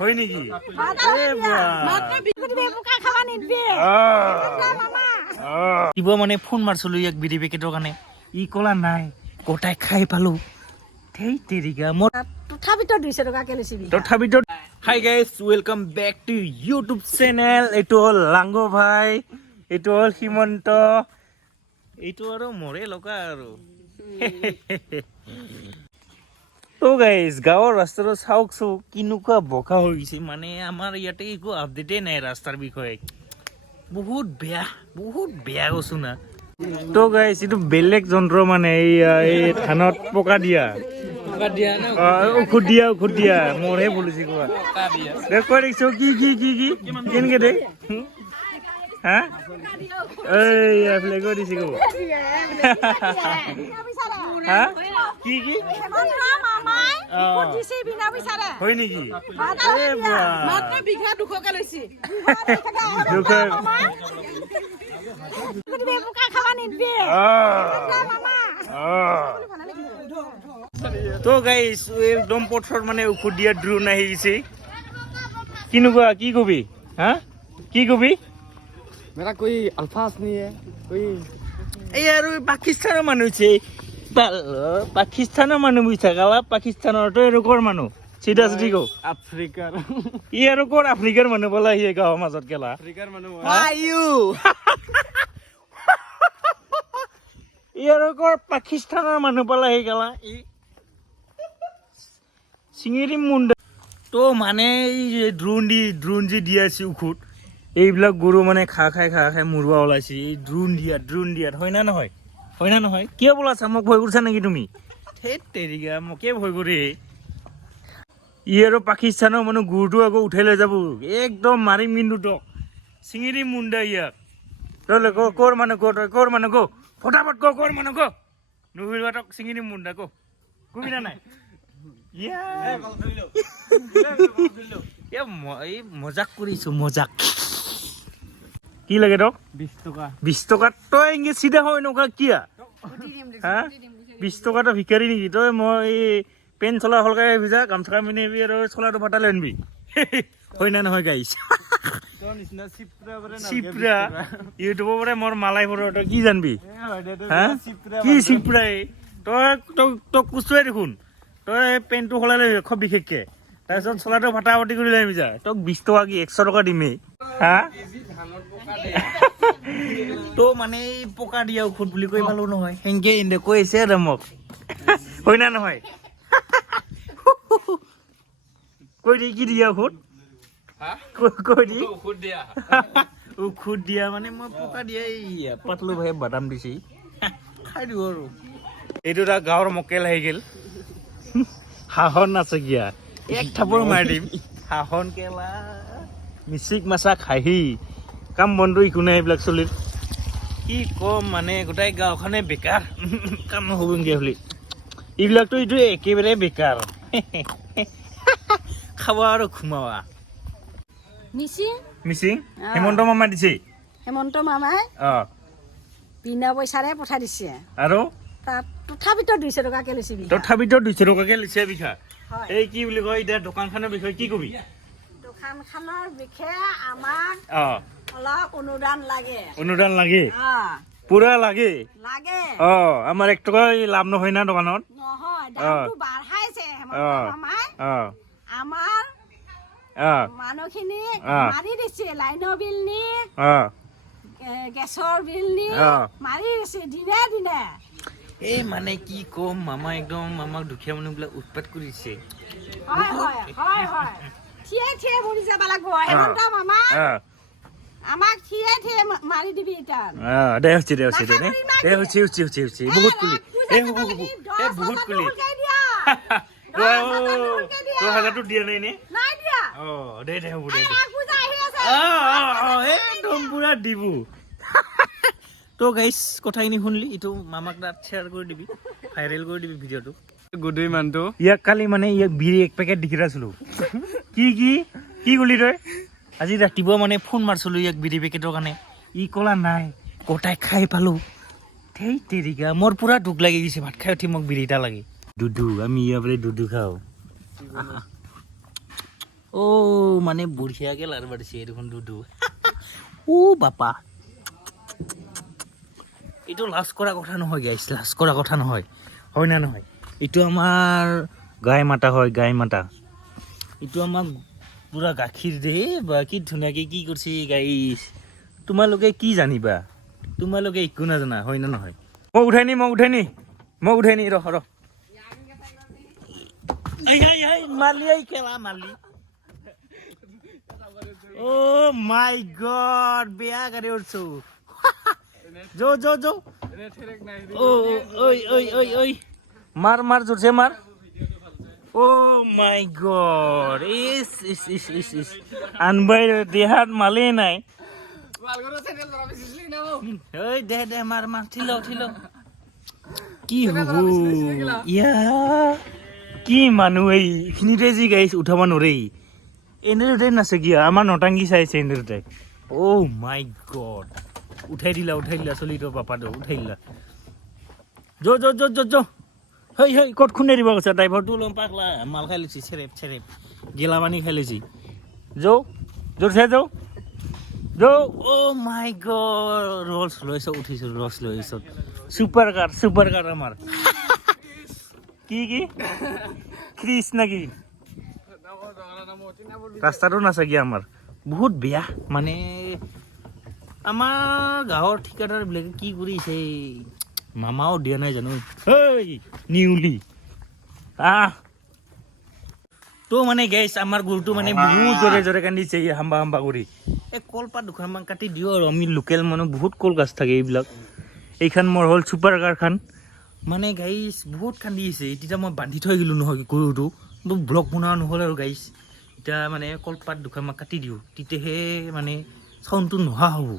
হয় নেকি দিব মানে ফোন মাৰছিলো ইয়াক বিড়ি পেকেটৰ কাৰণে ই কলা নাই গোটাই খাই পালো থেই তেৰিকা মোৰ তথাপিতো 200 টকাকে লৈছি তথাপিতো hi guys welcome back to YouTube channel এইটো হ'ল লাংগ ভাই এইটো হ'ল হিমন্ত এইটো আৰু মৰে লগা আৰু তো গাইজ গাঁৱৰ ৰাস্তাটো চাওকচোন কেনেকুৱা বোকা হৈ গৈছে মানে আমাৰ ইয়াতে একো আপডেটেই নাই ৰাস্তাৰ বিষয়ে বহুত বেয়া কৈছো না তো গাইজ এইটো বেলেগ যন্ত্ৰ মানে এই ধানত পকা দিয়া ঔষধ দিয়া মোৰহে বলিছে কোৱা কৈ দেখিছো কি কেনেকে দে হা এই এফালে কৈ দিছে কো হা কি হয় নেকি বিঘা 200কে লৈছি তো গাইস একদম পথৰ মানে ঔষধ দিয়া ড্ৰোন আহি গৈছে কিনুকা কি কবি হা কি কবি मेरा कोई अल्फाज नहीं है कोई এই আৰু পাকিস্তানৰ মানুহ আছে পাকিস্তানৰ মানুহ বুইছা গালা পাকিস্তানৰ তো এৰকৰ মানুহ চিধা চিধি কও अफ्रीकार ই আৰু কোন আফ্ৰিকাৰ মানুহ বলা হি গাঁৱৰ মাজত গেলা अफ्रीकार मानो আয়ু ই আৰু কোন পাকিস্তানৰ মানুহ বলা হি গেলা ই সিঙিৰি মুন্ডা তো মানে এই ড্ৰোন যি দিয়া আছে ঔষধ এইবিলাক গৰু মানে খাই মুৰুৱা ওলাইছে এই ড্ৰোন দিয়াত হয় না নহয় কিয় বলাছা মোক ভয় কৰিছা নেকি তুমি ধেত তেৰিকা মোকে ভয় কৰি ই আৰু পাকিস্তানৰ মানুহ গুৰটো আকৌ উঠাই লৈ যাব একদম মাৰিম কিন্তু তক চিঙিৰি মুণ্ডা ইয়াক তই কৰ মানুহ ক ফটাফট কৰ মানুহ ক নুহিবা তক চিঙিৰি মুণ্ডা কবি না নাই মজাক কৰিছো মজাক কি লাগে তক 20 টকা তই এংগে চিধা হয় নকা কিয়া হা 20 টকা তো ভিকাৰী নেকি তই মই পেন চলা হলকাই ভিজা গামছা মিনিবি আৰু চলাটো ফাটালে আনবি হয় না নহয় গাইছ চিপ্ৰা ইউটিউবৰ পৰা মোৰ মালাই ভৰ তই কি জানবি হা কি চিপ্ৰাই তই কুচুৱাই দেখোন তই পেনটো সলালে খুব বিশেষকে তাৰপিছত চলাটো ফাটাফাটি কৰি লৈ যা তোক 20 টকা কি 100 টকা দিমেই হা তো মানে পকা দিয়া ঔষধ বুলি কৈ পালো নহয় হেংকে ইন্দে কৈছে আৰু মোক হয় না নহয় কৈ দি কি দিয়া ঔষধ কৈ দি ঔষধ দিয়া মানে মই পকা দিয়া পাতলো ভাই বাদাম দিছি খাই দিওঁ আৰু এইটো এটা গাঁৱৰ মকেল আহি গেল হাহন আছে গিয়া এক থাপৰ মাৰি দিম হাহন কেলা মিচিক মাছা খাহি কাম বন্ধু একো নাই এইবিলাক চলিৰ কি কম মানে গোটাই গাঁওখনে বেকাৰ কাম নহবগে বুলি এইবিলাকতো এইটো একেবাৰে বেকাৰ খাবা আৰু ঘুমাৱা মিচিং হেমন্ত মামা দিছে হেমন্ত মামাই বিনা পইচাৰে পঠাই দিছে আৰু তথাপিতো 200 টকাকে লৈছি তথাপিতো 200 টকাকে লৈছে বিঘা এই কি বুলি কয় এতিয়া দোকানখনৰ বিষয়ে কি কবি দোকানখনৰ বিষয়ে আমাক অলপ অনুদান লাগে পুৰা লাগে লাগে আমাৰ 1 টকা লাভ নহয় না দোকানত নহয় দামটো বাঢ়াইছে হেমন্ত মামাই আমাৰ মানুহখিনি মাৰি দিছে লাইনৰ বিল নি গেছৰ বিল নি মাৰি দিছে দিনে এই মানে কি কম মামা একদম মামাক দুখীয়া মানুহবিলাক উৎপাত কৰিছে হয় থিয়ে মৰি যাব লাগিব হেমন্ত মামা আমাক থিয়ে মাৰি দিবি এটা দে হৈছে বহুত কুলি বহুত কুলি তো হাজাৰটো দিয়া নাই নে দে হ'ব দে একদম পুৰা দিবু তো গাইছ কথাখিনি শুনলি এইটো মামাক তাত শ্বেয়াৰ কৰি দিবি ভাইৰেল কৰি দিবি ভিডিঅ'টো गुडुई मानतो ইয়াক কালি মানে ইয়াক বিড়ি 1 পেকেট দেখি ৰাছিলো কি গলি তই আজি ৰাতিপুৱা মানে ফোন মাৰছিলো ইয়াক বিড়ি পেকেটৰ কাৰণে ই কলা নাই গোটাই খাই পালো থেই তেৰিকা মোৰ পুৰা দুখ লাগি গৈছে ভাত খাই উঠি মোক বিড়ি এটা লাগে দুদু আমি ইয়াৰে দুদু খাও মানে বঢ়িয়াকে লাৰ বাঢ়িছে দেখোন দুধু বাপা এইটো লাজ কৰা কথা নহয় গাইছ লাজ কৰা কথা নহয় হয় না নহয় এইটো আমাৰ গাই মাতা হয় গাই মাতা এইটো আমাক পুৰা গাখীৰ দে বা কি ধুনীয়াকে কি কৰিছে গাইছ তোমালোকে কি জানিবা তোমালোকে একো নাজানা হয় না নহয় মই উঠাই নি ৰহ মালি খেলা মালি মাই গড বেয়া গাড়ী উঠছো যো ঐ মাৰ জোৰছে মাৰ মাই গড ইস আনবাই দেহাত মালেই নাই দে মাৰ ঠিল কি হব ইয়া কি মানুহ এইখিনিতে যি গাইছ উঠাব নোৱাৰি এনেদৰে নাছে কিয় আমাৰ নটাংগী চাইছে এনেদৰে মাই গড উঠাই দিলা চলিটো পাপাটো উঠাই দিলা যো হেই ক'ত খুন্দাই দিব কৈছে ড্ৰাইভাৰটো ল'ম পাগলা মাল খাই লৈছি চেৰেপ গেলা পানী খাই লৈছি জোৰছে যৌ মাই গড ৰলছ লৈছ উঠিছো চুপাৰ কাৰ আমাৰ কি ক্ৰিছ নাকি ৰাস্তাটো নাছে কি আমাৰ বহুত বেয়া মানে আমাৰ গাঁৱৰ ঠিকাদাৰবিলাকে কি কৰিছে মামাও দিয়া নাই জানো নিউলি তো মানে গেছ আমাৰ গৰুটো মানে বহুত জোৰে কান্দিছে হাম্বা কৰি এই কলপাত দুখনমান কাটি দিওঁ আৰু আমি লোকেল মানুহ বহুত কল গাছ থাকে এইবিলাক এইখন মোৰ হ'ল চুপাৰ কাৰখান মানে গাইছ বহুত কান্দি আছে এতিয়া মই বান্ধি থৈ গ'লোঁ নহয় গৰুটো ব্লক বনোৱা নহ'ল আৰু গাইছ এতিয়া মানে কলপাত দুখনমান কাটি দিওঁ তেতিয়াহে মানে চাউণ্ডটো নোহোৱা হ'ব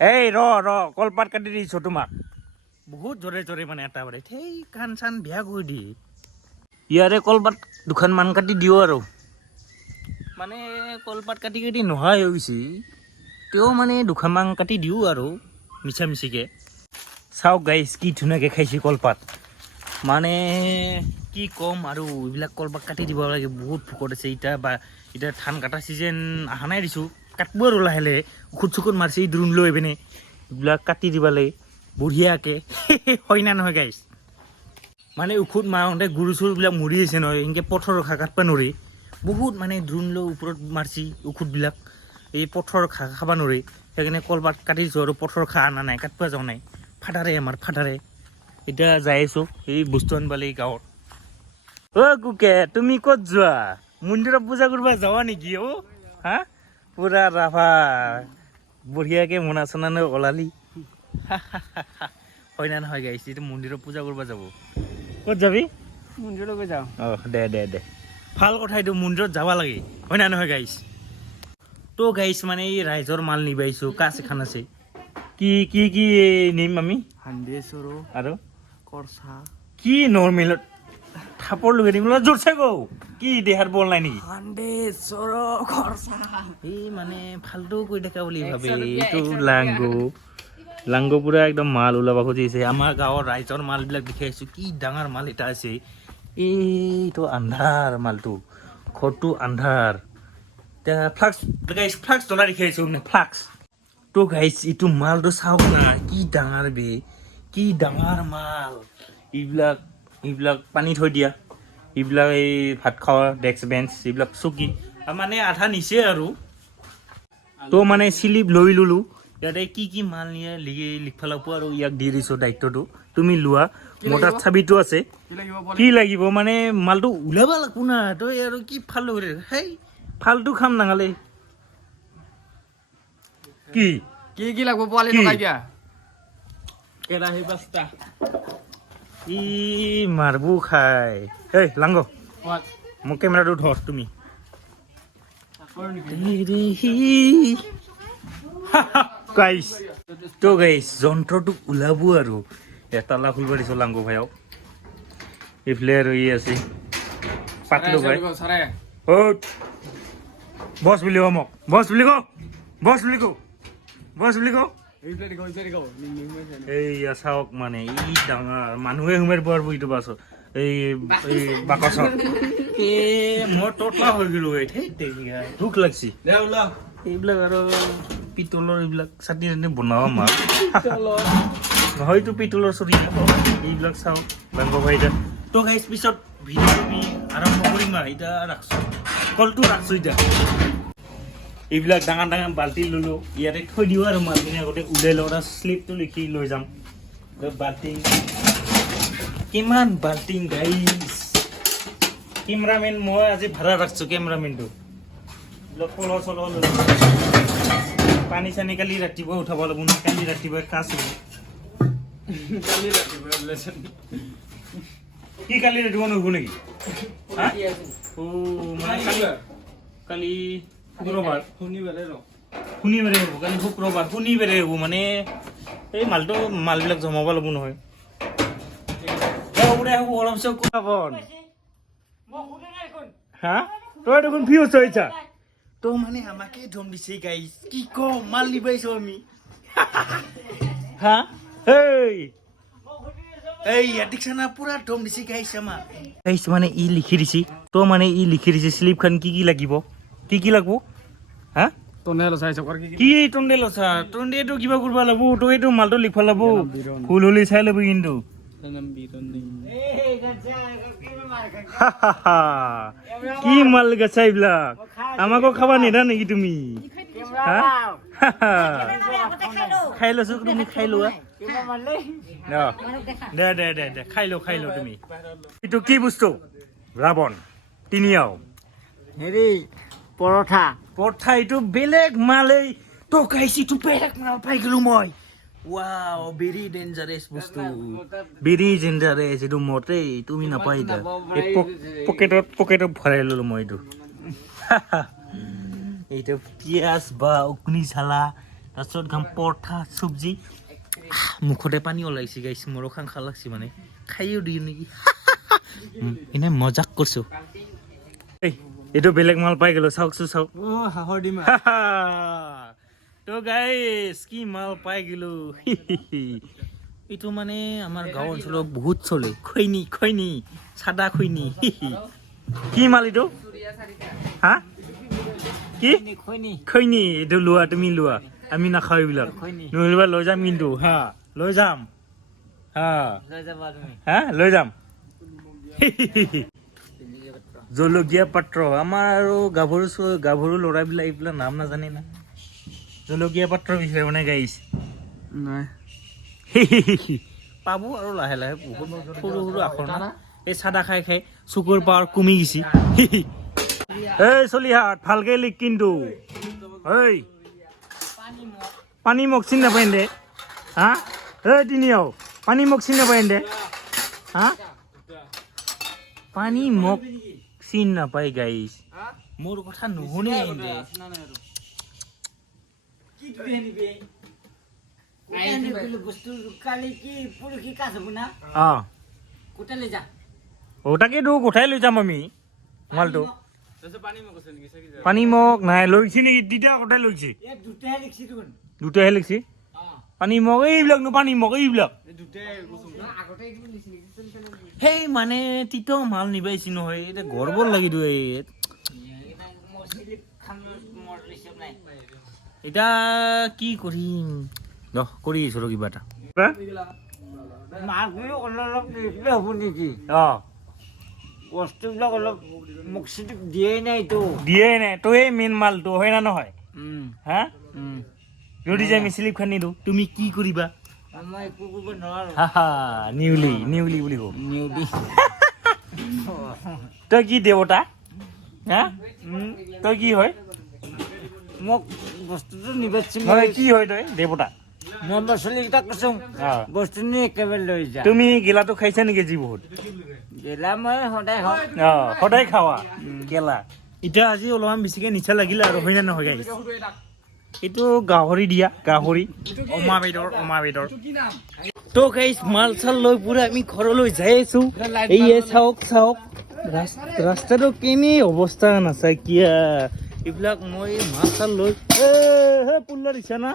এই ৰ কলপাত কাটি দিছোঁ তোমাক বহুত জোৰে মানে এটা বাৰে সেই কাণ চান বেয়া কৰি দিয়ে ইয়াৰে কলপাত দুখনমান কাটি দিওঁ আৰু মানে কলপাত কাটি নোহোৱাই হৈ গৈছে তেও মানে দুখনমান কাটি দিওঁ আৰু মিছামিছিকৈ চাওক গাইছ কি ধুনীয়াকৈ খাইছে কলপাত মানে কি ক'ম আৰু এইবিলাক কলপাত কাটি দিব লাগে বহুত ভোকত আছে এতিয়া ধান কটা ছিজন অহা নাই দিছোঁ কাটব আৰু লাহে ঔষধ চুখুত মাৰিছে দ্ৰোণ লৈ পিনে এইবিলাক কাটি দিব লাগে বঢ়িয়াকৈ হয় না নহয় গাইছ মানে ঔষধ মাৰোঁতে গৰু চৰুবিলাক মৰি আছে নহয় এনেকৈ পথৰ ঘাঁহ কাটব নোৱাৰি বহুত মানে দ্ৰোণ লৈ ওপৰত মাৰিছে ঔষধবিলাক এই পথৰ ঘাঁহ খাব নোৱাৰি সেইকাৰণে কলপাত কাটি দিছোঁ আৰু পথৰ ঘাঁহ অনা নাই কাটব যোৱা নাই ফাটাৰে এতিয়া যাই আছোঁ এই বস্তু আনিবলৈ গাঁৱত কুকে তুমি ক'ত যোৱা মন্দিৰত পূজা কৰিব যাবা নেকি হা পুৰা ৰাভা বঢ়িয়াকৈ মোনা চোনা লৈ ওলালি হয় না নহয় গাইছ এতিয়া মন্দিৰত পূজা কৰিব যাব ক'ত যাবি মন্দিৰত যাওঁ দে ভাল কথা এইটো মন্দিৰত যাব লাগে হয় না নহয় গাইছ তো গাইছ মানে এই ৰাইজৰ মাল নিবাইছোঁ কাছ এখন আছে কি নিম আমি আৰু কৰচা কি নৰ্মেলত থাপৰ লগাই দিম জোৰছে গৌ কি দেহাৰ বল নাই নেকি এই মানে ফাল্টু কৈ থকা বুলি ভাবে এইটো লাংগো পুৰা একদম মাল ওলাব খুজিছে আমাৰ গাঁৱৰ ৰাইজৰ মালবিলাক দেখি আহিছোঁ কি ডাঙৰ মাল এটা আছে এইটো আন্ধাৰ মালটো ঘৰটো আন্ধাৰ এতিয়া ফ্লাক্স জ্বলাই দেখি আহিছোঁ মানে ফ্লাক্স তো গাইছ এইটো মালটো চাওক না কি ডাঙৰ মাল এইবিলাক পানী থৈ দিয়া এইবিলাক এই ভাত খোৱা ডেস্ক বেঞ্চ এইবিলাক চকী মানে আধা নিচে আৰু তো মানে চিলিপ লৈ ল'লোঁ ইয়াতে কি মাল নিয়ে লিখিব লাগিব আৰু ইয়াক দি দিছোঁ দায়িত্বটো তুমি লোৱা মোৰ তাত চাবিটো আছে কি লাগিব মানে মালটো ওলাব লাগিব না তই আৰু কি ফাল্টু কৰি সেই ফাল্টু খাম নাঙালে কি লাগব পোৱালি লগাই দিয়া কেৰাহী পাঁচটা ই মাৰবো খাই এই লাংগ মোক কেমেৰাটো ধৰ তুমি গাইছ যন্ত্ৰটো ওলাব আৰু তালা খুলিব দিছোঁ লাংগ ভাইক এইফালে আৰু ই আছে পাতলো ভাই বছ বুলি ক মোক বছ বুলি ক এইয়া চাওক মানে ই ডাঙৰ মানুহে সোমাই পাৰিব এইটো বাছত এই বাকচত মই টটলা হৈ গ'লো দুখ লাগছি এইবিলাক আৰু পিতলৰ এইবিলাক চাটনি চাটনি বনাব মাৰ হয়তো পিতলৰ চৰি এইবিলাক চাওঁ মাংস ভাই এতিয়া তো গাইছ পিছত ভিডিঅ' আমি আৰম্ভ কৰিম আৰু এতিয়া ৰাখছোঁ কলটো ৰাখছোঁ এতিয়া এইবিলাক ডাঙৰ ডাঙৰ বাল্টি ল'লোঁ ইয়াতে থৈ দিওঁ আৰু মালখিনি আগতে ওলাই লওঁ তাৰ শ্লিপটো লিখি লৈ যাম বাল্টিং কিমান বাল্টিং গাইছ কেমেৰামেন মই আজি ভাড়া ৰাখছোঁ কেমেৰামেনটো কলৰ চলৰ ল'লোঁ পানী চানী কালি ৰাতিপুৱা উঠাব লাগিব নহয় কালি ৰাতিপুৱাই কাচ হ'ব কি কালি ৰাতিপুৱা নুঠব নেকি কালি শুক্ৰবাৰ শনিবাৰে হ'ব কালি শুক্ৰবাৰ শনিবাৰে হ'ব মানে এই মালবিলাক জমাব লাগিব নহয় অলপ চব হা তই দেখোন ভিউজ হৈছা তো মানে আমাকে ধম দিছে গাইছ কি কম মাল নিবাইছো আমি হা এই দেখিছানা পুৰা ধম দিছে গাইছ আমাৰ গাইছ মানে ই লিখি দিছি তো মানে ই লিখি দিছে শ্লিপখন কি লাগিব কি লাগব হা টনেল চাই চকৰ কি টন্ডেল আছে টন্ডেটো কিবা কৰিব লাগিব তইতো মালটো লিখবা লাগিব ফুল হলি চাই ল'বি কিন্তু কি মাল গাছা এইবিলাক আমাকো খাবা নিদা নেকি তুমি খাই লৈছো তুমি খাই লোৱা দে খাই লো তুমি এইটো কি বস্তু ৰাৱণ তিনিয়াও হেৰি পৰঠা এইটো বেলেগ মালেই তো খাইছিটো বেলেগ মাল পাই গলো মই ৱাও ভেৰি ডেঞ্জাৰাছ বস্তু ভেৰি ডেঞ্জাৰাছ এইটো মতে তুমি নাপাই দা পকেটত ভৰাই ললো মই এইটো পিয়াজ বা উকনি চালা তাৰপিছত গাম পৰঠা চব্জি মুখতে পানী ওলাইছে গাইছে মোৰো খাংখা লাগছে মানে খাইও দিওঁ নেকি এনে মজাক কৰিছো এইটো বেলেগ মাল পাই গলো চাওকচোন চাওক হাঁহৰ ডিম তো গাইছ কি মাল পাই গলো এইটো মানে আমাৰ গাঁও অঞ্চলত বহুত চলে খৈনি চাদা খৈনি কি মাল এইটো হা কি খৈনি এইটো লোৱা তুমি লোৱা আমি নাখাওঁ এইবিলাক নহ'লে লৈ যাম কিন্তু হা লৈ যাম লৈ যাম জলকীয়া পাত্ৰ আমাৰ আৰু গাভৰু ল'ৰাবিলাক এইবিলাক নাম নাজানে না জলকীয়া পাত্ৰৰ বিষয়ে মানে গাইছে পাব আৰু লাহে লাহে বহুত সৰু আখৰ না এই চাদা খাই চকুৰ পাৱাৰ কমি গৈছে এই চলিহাত ভালকে লিখ কিন্তু এই পানী মোক চিনি নাপাই দে হা এই তিনিও পানী মোক চিনি নাপাই দে হা পানী মোক চিন নাপাই গাইছ মোৰ কথা নুশুনে দে ওটাকেতো কোঠাই লৈ যাম আমি মালটো পানী মোক নাই লৈছি নেকি দুটা কোঠাই লৈছে দুটাহে লিখছি পানী মোক এইবিলাক পানী মোক এইবিলাক সেই মানে তিতো মাল নিবাইছি নহয় এতিয়া গৰ্বৰ লাগিব এতিয়া কি কৰিম কৰি আছো ৰ কিবা এটা হ'ব নেকি বস্তুবিলাক অলপ মোক দিয়েই নাই তই মেইন মালটো হয় না নহয় হা যদি যে আমি শ্লিপখন নিদিওঁ তুমি কি কৰিবা নিউলি বুলি কওঁ তই কি দেৱতা হা তই কি হয় মোক বস্তুটো নিবাচি কি হয় তই দেৱতা মই বছৰকেইটা কৈছো বস্তু নি একেবাৰে লৈ যা তুমি গেলাটো খাইছা নেকি যি বহুত গেলা মই সদায় খাওঁ সদায় খাৱা গেলা এতিয়া আজি অলপমান বেছিকে নিচা লাগিলে আৰু হয় না নহয় গাইছ এইটো গাহৰি দিয়া অমা বেদৰ তো গাইছ মাল চাল লৈ পুৰা আমি ঘৰলৈ যাই আছো এই চাওক ৰাস্তাটো কেনে অৱস্থা নাচাকিয়া এইবিলাক মই মাছ চাল লৈ পুল্লা দিছা না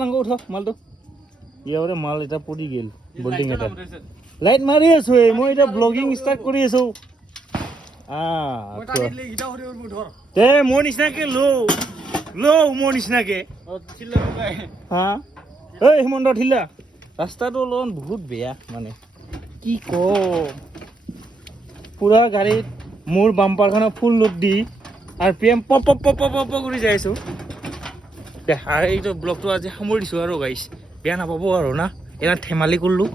লাংগ উঠ মালটো ইয়াৰে মাল এটা পৰি গেল বিল্ডিং এটা লাইট মাৰি আছো মই এতিয়া ব্লগিং ষ্টাৰ্ট কৰি আছো তে মোৰ নিচিনাকে মোৰ নিচিনাকে হা এই হিমন্ত ঠিলা ৰাস্তাটো অলপমান বহুত বেয়া মানে কি কম পুৰা গাড়ীত মোৰ বাম্পাৰখনত ফুল লোড দি আৰু পি এম পপ কৰি যাই আছো এইটো ব্লগটো আজি সামৰি দিছোঁ আৰু গাইছ বেয়া নাপাব আৰু না এনে ধেমালি কৰিলোঁ